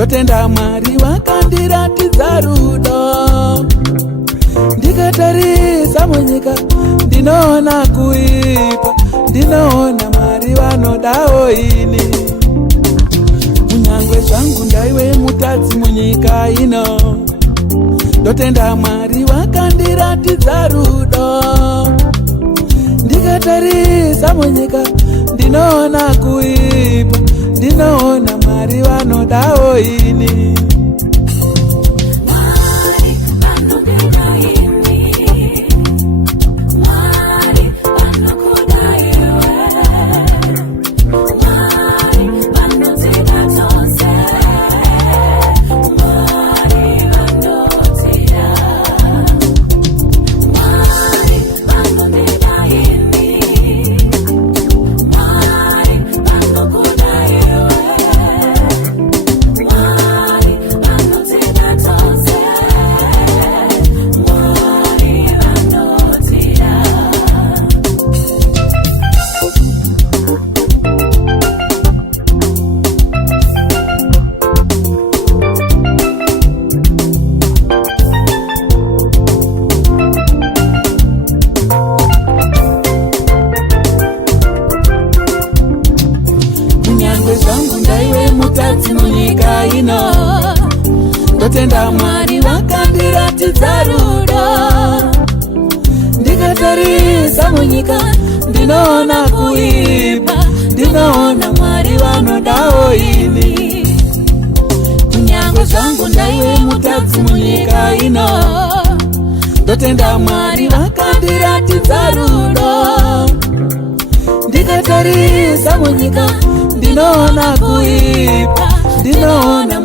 ndotenda Mwari vakandiratidza rudo. Ndikatarisa munyika ndinoona kuipa, ndinoona Mwari vanodawo ini. Munyangwe zvangu ndaive mutadzi munyika ino, ndotenda Mwari vakandiratidza rudo. Ndikatarisa munyika ndinoona kuipa, ndinoona Mwari vanodawo ini. Ndotenda Mwari vakandiratidza rudo. Ndikatarisa munyika ndinoona kuipa, ndinoona Mwari vanodawo ini. Kunyangwe zvangu ndaive mutadzi munyika ino, ndotenda Mwari vakandiratidza rudo. Ndikatarisa munyika ndinoona kuipa, ndinoona